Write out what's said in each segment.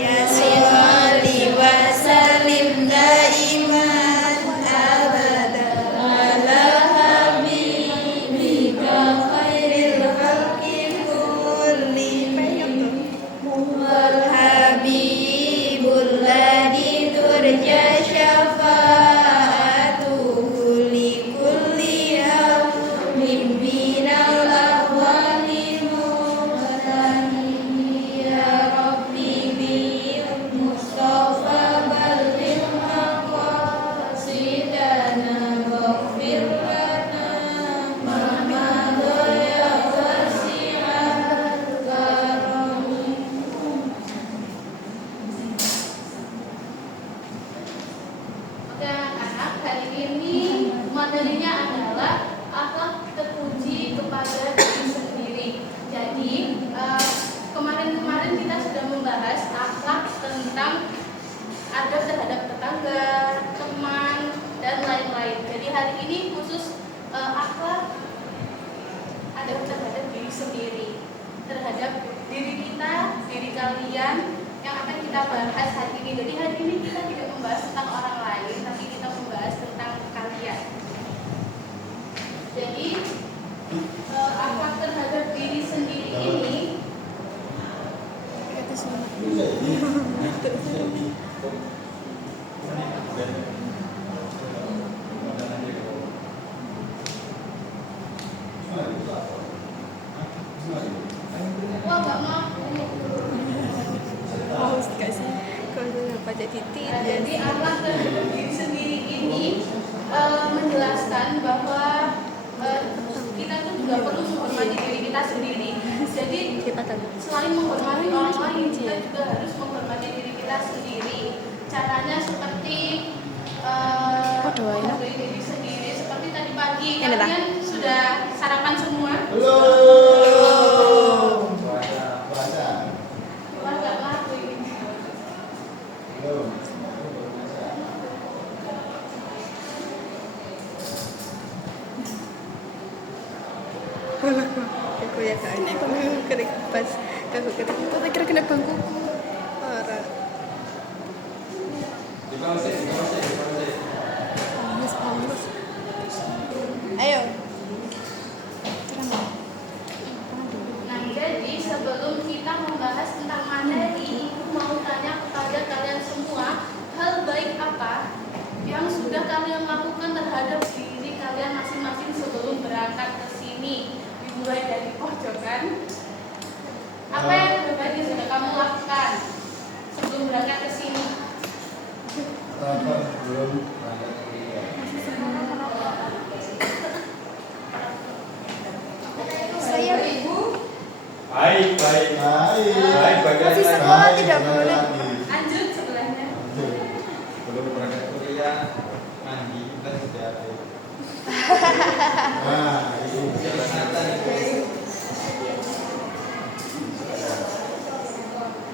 Ya sholli wa sallim daiman abadan ala habibika khairil khalqi kullihim wal habibul ladzi turja syafa'atuhu li kulli yawmin minal ahwali muhtani ya rabbi bil mustafa balil maqasidana waghfir lana ma madaya wasi'al karami. Oke anak-anak, hari ini materinya adalah akhlak terpuji kepada diri sendiri. Jadi kemarin-kemarin kita sudah membahas akhlak tentang adab terhadap tetangga, teman, dan lain-lain. Jadi hari ini khusus akhlak adab terhadap diri sendiri, terhadap diri kita, diri kalian yang akan kita bahas hari ini. Jadi hari ini kita tidak membahas tentang orang lain, tapi kita membahas tentang kalian. Jadi akhlak terhadap diri sendiri ini wah nggak mau. Jadi akhlak terhadap diri sendiri ini menjelaskan bahwa kita tuh juga perlu menghormati diri kita sendiri. Jadi selain menghormati orang lain, kita juga harus menghormati diri kita sendiri. Caranya seperti menghargai diri sendiri. Seperti tadi pagi kalian sudah sarapan semua? Wah nggak laku ini. Aku ya kak ini aku kena pas aku kena kena bangku parah. Panas. Ayo. Nah, jadi sebelum kita membahas tentang materi, mau tanya kepada kalian semua, hal baik apa yang sudah kalian lakukan terhadap diri kalian masing-masing sebelum berangkat ke sini? Dimulai dari pojokan. Apa yang lebih baik yang sudah kamu lakukan sebelum berangkat ke sini? Saya ibu. Baik. Masih sekolah tidak boleh. Lanjut sebelahnya. Belum berangkat kuliah, mandi kita sudah ada.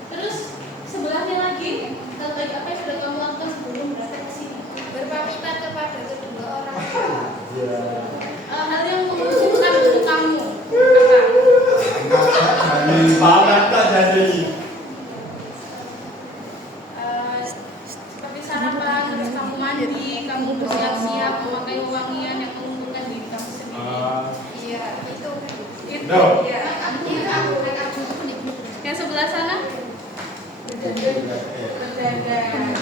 Terus sebelahnya lagi, hal baik apa yang sudah kamu lakukan sebelum berangkat ke sini? Berpamitan kepada kedua orang tua. Hal yang menguntungkan untuk kamu apa? Banget tak jadi. Seperti sarapan, terus kamu mandi, kamu bersiap-siap memakai wangian yang menguntungkan diri kamu sendiri. Iya, itu. Itu No. ya. Yang sebelah sana berdagang.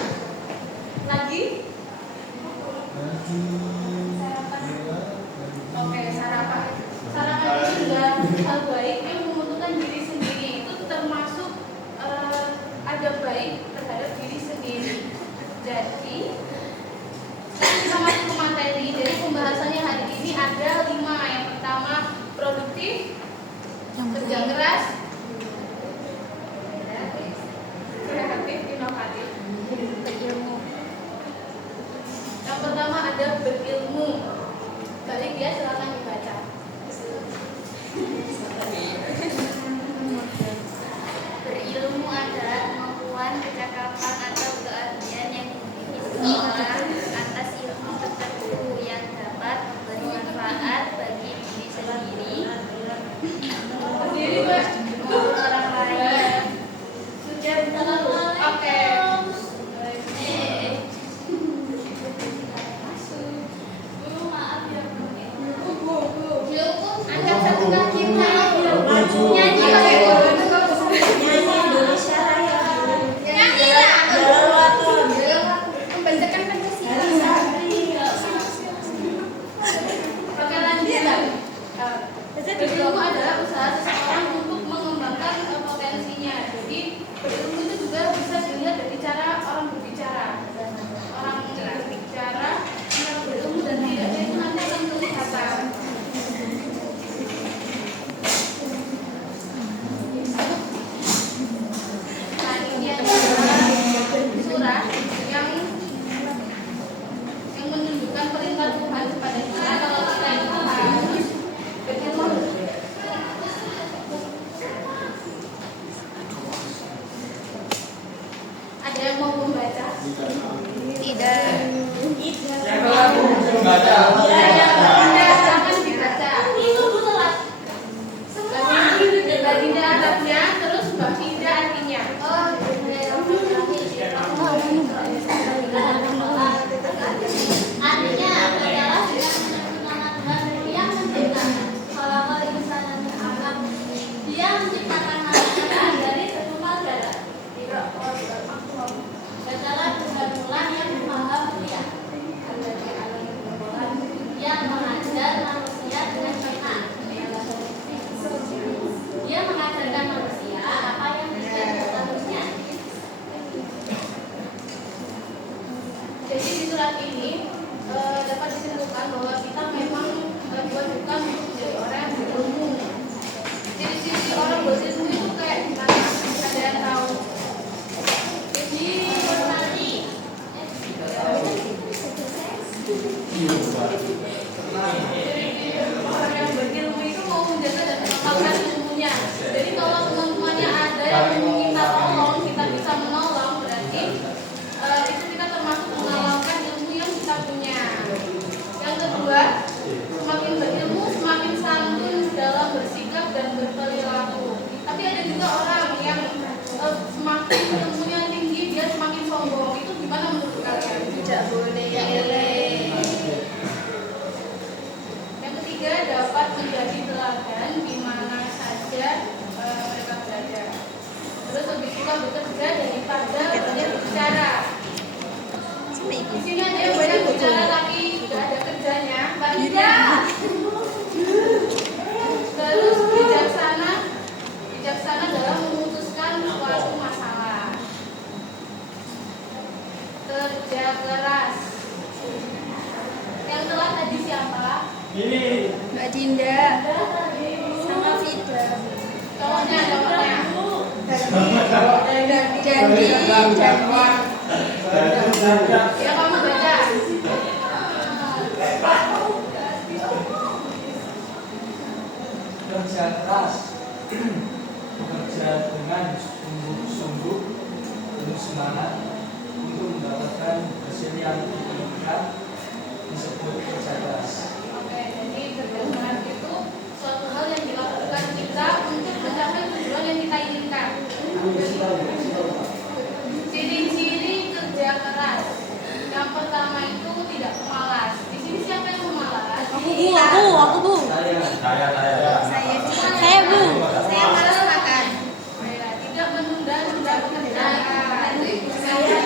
Lagi? Oke, sarapan. Sarapan itu juga hal baik yang menguntungkan diri sendiri. Itu termasuk adab baik terhadap diri sendiri. Jadi kita masuk ke materi. Jadi pembahasannya hari ini ada 5. Yang pertama produktif, kerja keras, kreatif, inovatif. Yang pertama ada berilmu. Balik dia silakan dibaca. Berilmu adalah kemampuan kecakapan atau keahlian yang dimiliki seseorang atas ilmu tertentu yang dapat memberi manfaat bagi diri sendiri maupun orang lain. Sudah yang mau membaca? Tidak. Baca. Ya, silakan dibaca. Baginda atasnya, terus baginda artinya. Artinya adalah dengan nama Tuhan yang menciptakan. Kalau insan akan dia menciptakan manusia dari segumpal darah. Adalah Tuhan yang maha mulia. Yang mengajar manusia dengan benar. Dia mengajarkan manusia apa yang tidak seharusnya. Jadi di surat ini dapat disimpulkan bahwa kita memang diwajibkan untuk menjadi orang yang berilmu. Ciri-ciri orang berilmu itu kayak gimana? Ada yang tahu? Jadi hormati. Orang yang berilmu itu mau menjaga dan mengamalkan ilmunya. Jadi kalau teman-temannya ada yang meminta tolong, kita bisa menolong, berarti itu kita termasuk mengamalkan ilmu yang kita punya. Yang kedua, semakin berilmu, semakin santun dalam bersikap dan berperilaku. Tapi ada juga orang yang semakin ilmunya tinggi, dia semakin sombong. Itu gimana menurut kalian? Tidak boleh. Yang ketiga, dapat menjadi teladan di mana saja mereka berada. Terus lebih suka bekerja daripada banyak berbicara. Di sini ada yang banyak bicara tapi tidak ada kerjanya. Tidak. Terus bijaksana dalam memutuskan suatu masalah. Kerja keras. Yang telah tadi siapa? Mbak Dinda sama Fida. Cowoknya. Jadi. Ya kamu baca. Kerja keras, bekerja dengan sungguh-sungguh, penuh semangat untuk mendapatkan hasil yang diinginkan disebut kerja keras. Oke, jadi kerja keras itu suatu hal yang dilakukan kita untuk mencapai tujuan yang kita inginkan. Ciri-ciri kerja keras. Yang pertama itu tidak pemalas. Di sini siapa yang pemalas? Aku Bu. Saya. Saya Bu. Saya malas makan. Ya, tidak menunda-nunda pekerjaan. Saya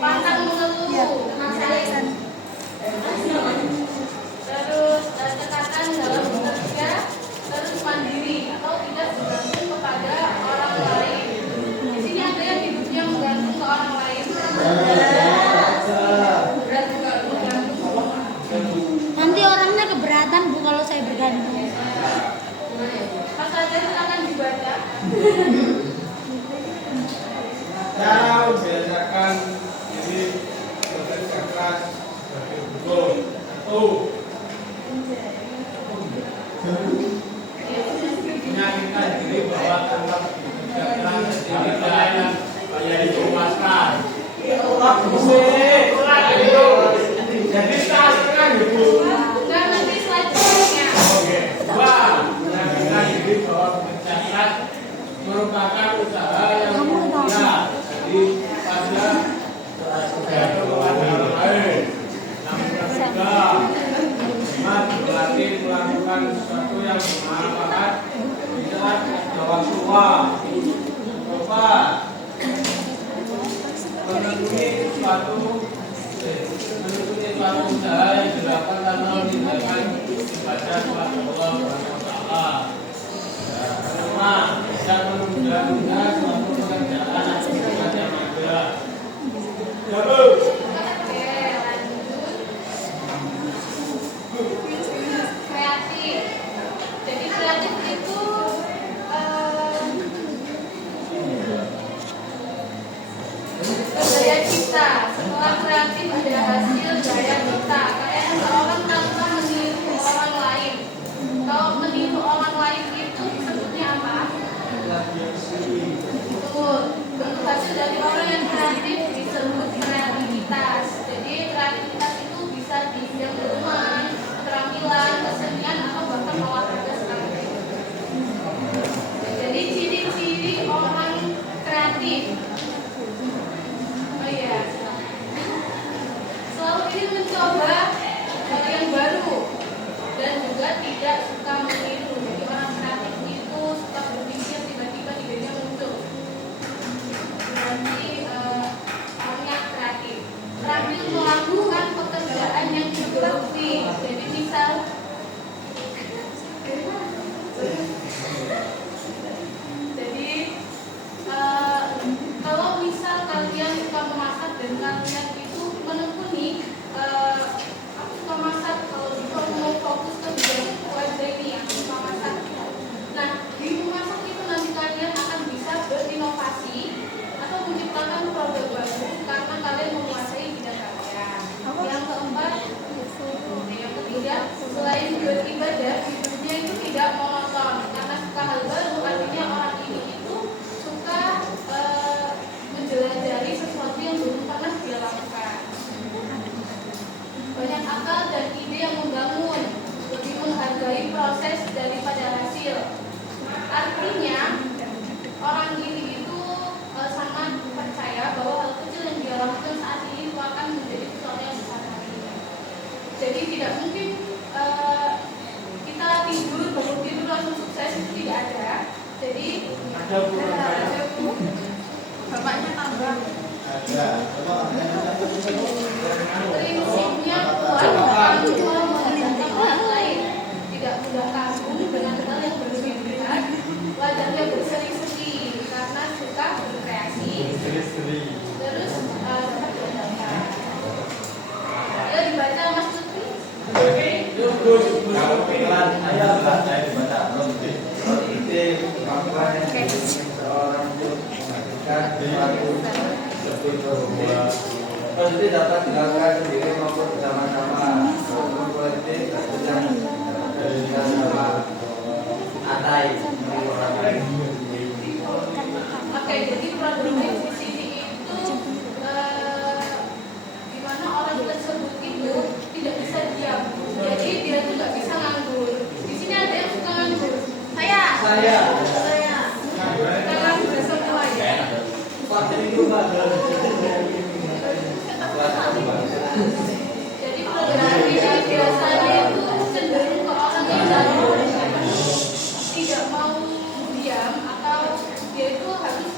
pantang mengeluh. Terus cekatan dalam bekerja, terus mandiri atau tidak bergantung kepada orang lain. Di sini ada yang hidupnya menggantung ke orang lain. Nanti orangnya keberatan Bu kalau saya bergantung. Mas Fajar silakan dibaca. Cara membiasakan diri bekerja keras sebagai berikut. Meyakinkan diri bahwa tetap bekerja keras tidak yang banyak dicemaskan. Jadi sekarang Ibu. Enggak, nanti selanjutnya. Oke. Dua, meyakinkan diri bahwa bekerja keras merupakan usaha yang mulia. Jadi pada kepada orang lain. Yang ketiga, berlatih melakukan sesuatu yang bermanfaat di saat ada waktu luang. Keempat, menekuni suatu usaha yang dilakukan tanpa meninggalkan ibadah kepada Allah Subhanahu. Kelima, tidak menunda-nunda suatu pekerjaan atau tugas yang ada. Ya Bu. Oke, lanjut. Kreatif. Jadi kreatif itu gaya cipta. Setelah kreatif ada hasil gaya cipta. Kayak seorang tanpa meniru orang lain. Kalau meniru orang lain itu disebutnya apa? Betul. Bentuk hasil dari orang yang kreatif dan kalian itu menekuni aku suka masak, kalau gitu aku mau fokus ke bidang itu aja ini aku suka masak. Nah, di memasak itu nanti kalian akan bisa berinovasi atau menciptakan produk baru karena kalian menguasai bidang kalian. Yang keempat, yang ketiga, selain beribadah, hidupnya itu tidak monoton karena suka hal baru. Artinya orang ini itu suka menjelajahi sesuatu yang belum pernah dia lakukan. Banyak akal dan ide yang membangun, lebih menghargai proses daripada hasil. Artinya orang ini itu sangat percaya bahwa hal kecil yang dia lakukan saat ini itu akan menjadi sesuatu yang besar nantinya. Jadi tidak mungkin kita bangun tidur langsung sukses, itu tidak ada. Jadi Ada Bu. bapaknya tambah Ada. prinsipnya kuat, mengandalkan orang lain, tidak mudah kagum dengan hal yang berbeda, wajahnya berseri-seri karena suka berkreasi, terus dapat berdampak. Ya dibaca Mas Lutfi. Kalau pelan ayat baca dibaca produktif kemampuan yang dimiliki seorang untuk menghasilkan sesuatu lebih produktif. Positif dapat dilakukan sendiri maupun bersama-sama, walaupun kolektif dan sedang sama atai menurut orang lain. Oke, jadi produktif di sini itu di mana orang tersebut itu tidak bisa diam. Jadi dia tuh nggak bisa nganggur. Di sini ada yang suka nganggur. Saya. Kita nganggur semua ya. Jadi programnya biasanya itu cenderung ke orang yang tidak mau diam atau dia itu harus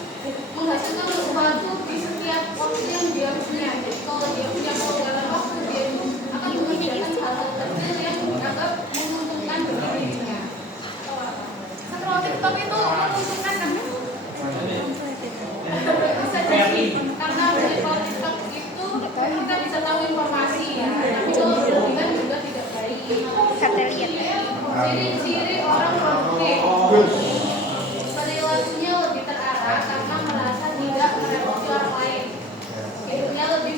menghasilkan sesuatu di setiap waktu yang dia punya. Jadi kalau dia punya kelonggaran waktu, dia akan mengerjakan hal-hal kecil yang dianggap menguntungkan bagi dirinya. Scroll TikTok itu menguntungkan kan? Bisa jadi karena scroll TikTok itu kita bisa tahu informasi ya, tapi kalau berlebihan juga tidak baik. Ciri-ciri orang produktif, perilakunya lebih terarah karena merasa tidak merepoti orang lain. Hidupnya lebih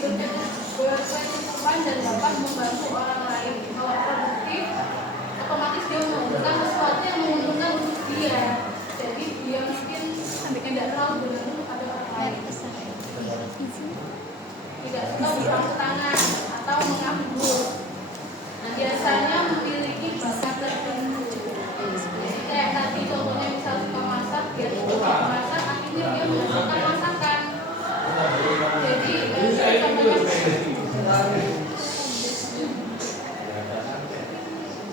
berkecukupan dan dapat membantu orang lain. Kalau produktif, otomatis dia melakukan sesuatu yang menguntungkan untuk dia. Jadi dia mungkin tidak terlalu bergantung pada orang lain. Tidak suka berpangku tangan atau menganggur. Biasanya memiliki bakat tertentu. Jadi kayak tadi contohnya misal suka masak, dia suka masak, akhirnya dia menghasilkan masakan. Jadi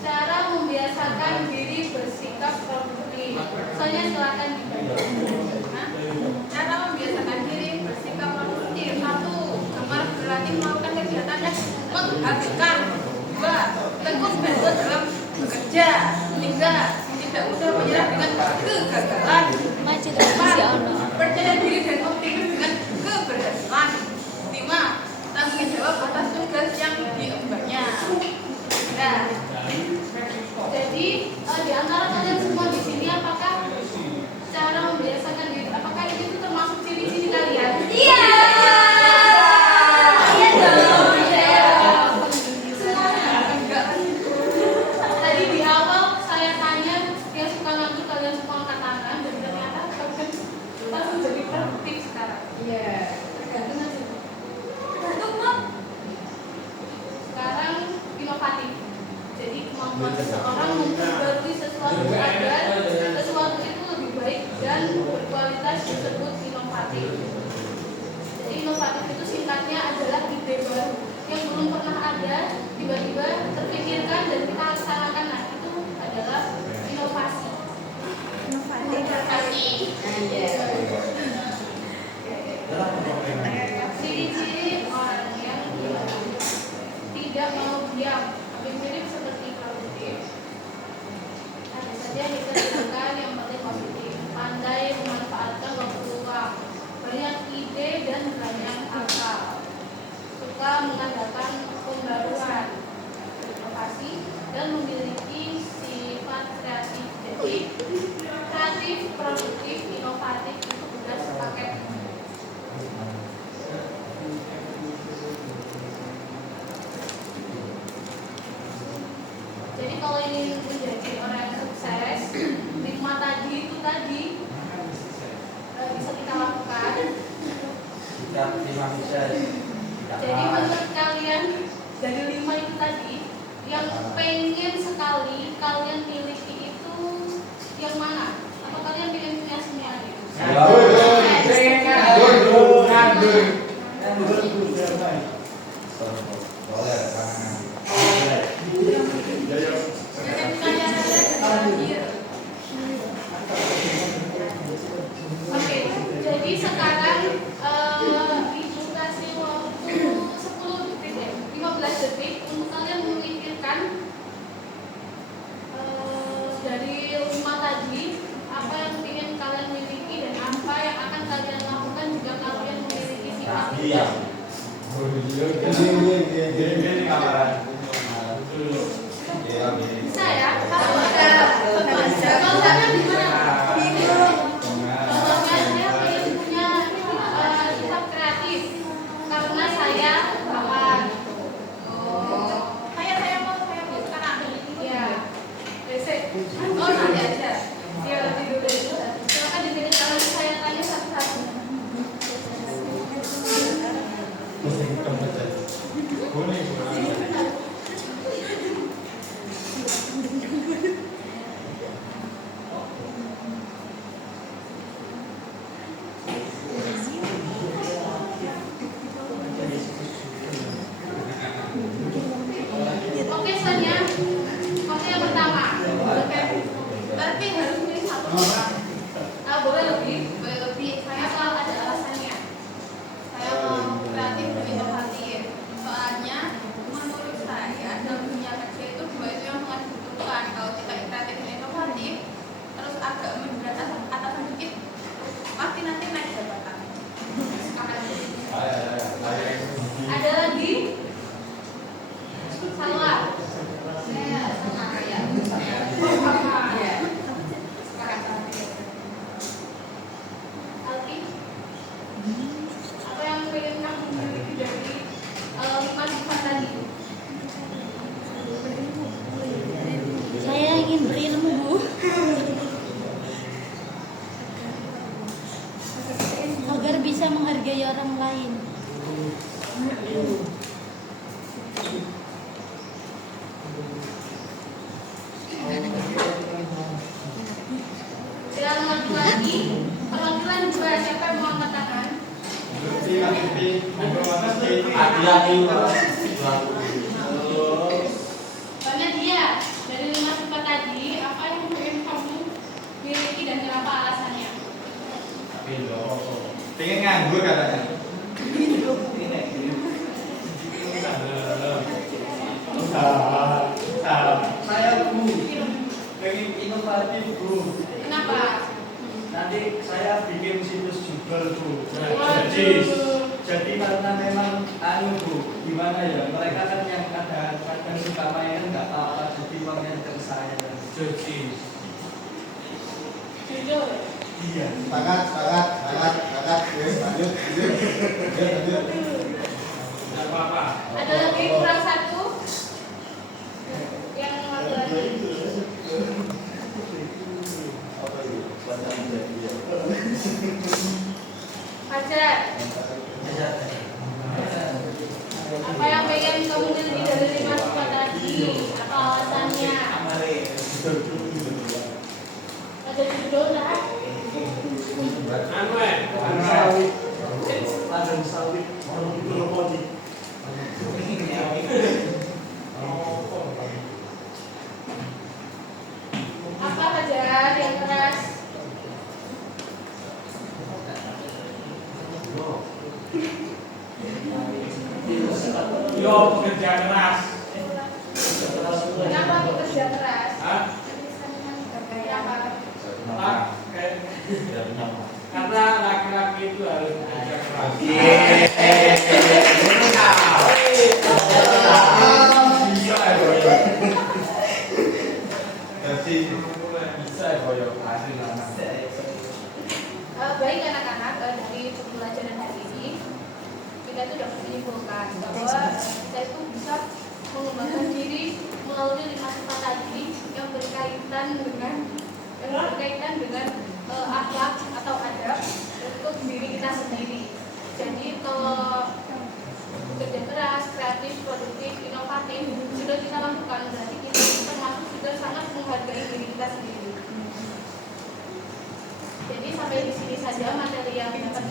cara membiasakan diri bersikap produktif. Soalnya silakan dibaca. Cara membiasakan diri bersikap produktif. 1. Gemar berlatih melakukan kegiatan yang menghasilkan. 2. Tekun belajar dalam bekerja. 3. Tidak mudah menyerah dengan kegagalan. 4. Percaya diri dan optimis dengan keberhasilan. 5. Tanggung jawab atas tugas yang diembannya. Nah, jadi di antara kalian semua di sini apakah cara membiasakan diri, apakah itu termasuk ciri-ciri kalian? Iya. Iya dong. Semuanya enggak. Tadi di awal saya tanya yang suka nganggur, kalian semua angkat tangan dan ternyata kalian langsung jadi produktif sekarang. Iya. Tergantung aja. Tergantung Mom. Sekarang inovatif. Jadi kemampuan seseorang memperbarui sesuatu agar sesuatu itu lebih baik dan berkualitas disebut inovatif. Jadi inovatif itu singkatnya adalah ide baru yang belum pernah ada, tiba-tiba terpikirkan dan kita laksanakan. Nah, itu adalah inovasi. Ciri-ciri orang yang tidak mau diam, hampir mirip seperti produktif. Ada saja kita lakukan yang paling positif, pandai memanfaatkan waktu luang, banyak ide dan banyak akal. Jadi menurut kalian dari 5 itu tadi, yang pengen sekali kalian miliki itu yang mana? Atau kalian pengen punya semuanya? Oke, jadi sekarang Ibu kasih waktu 10 detik ya, 15 detik untuk kalian memikirkan dari 5 tadi apa yang ingin kalian miliki dan apa yang akan kalian lakukan jika kalian memiliki sifat itu. Bisa ya? Kalau saya di mana? Kalau saya pengen punya sifat kreatif karena saya apa? Saya mau sekarang. Iya. Besok. Oh nanti aja. Iya nanti dulu. Silakan dipilih kalau saya tanya satu-satu. Oke Sanya. Oke yang pertama. Oke. Berarti harus pilih satu orang. Boleh lebih. Saya selalu ada alasannya. Saya mau kreatif dan inovatif. Soalnya menurut saya dalam dunia kerja itu dua itu yang sangat dibutuhkan. Kalau kita kreatif dan inovatif, terus agak mendarat atasan dikit, pasti nanti naik jabatan. Ada lagi? Salah. Saya sama kayak. Alfi, apa yang pengen kamu miliki dari 5 sifat tadi? Saya ingin berilmu, Bu. Agar bisa menghargai orang lain. Dan lagi, perwakilan juga siapa yang mau angkat tangan? Soalnya dia dari 5 sifat tadi, apa yang pengen kamu miliki dan kenapa alasannya? Pengen nganggur katanya. Saya Bu, pengen inovatif Bu. Kenapa? Nanti saya bikin situs juga Bu. Waduh. Jadi karena memang Bu, gimana ya? Mereka kan yang kadang suka main nggak apa-apa, jadi uangnya ke saya. Jujur. Jujur. Iya. Sepakat. Yes, lanjut. Tidak apa-apa. Ada lagi kurang satu? Yang lagi. Apa itu? Baca dia. Fajar, apa yang pengen kamu miliki dari 5 sifat tadi? Apa alasannya? Ada judul tak? Ladang sawit, berpodi. Apa Fajar yang keras? Yo pekerja keras. Kenapa bekerja keras? Hah? Kenapa? Karena laki-laki itu harus bekerja keras. Baik anak-anak, dari pembelajaran hari ini kita itu dapat menyimpulkan bahwa kita itu bisa mengembangkan diri melalui 5 sifat tadi yang berkaitan dengan akhlak atau adab untuk diri kita sendiri. Jadi kalau Jadi sampai di sini saja materi yang dapat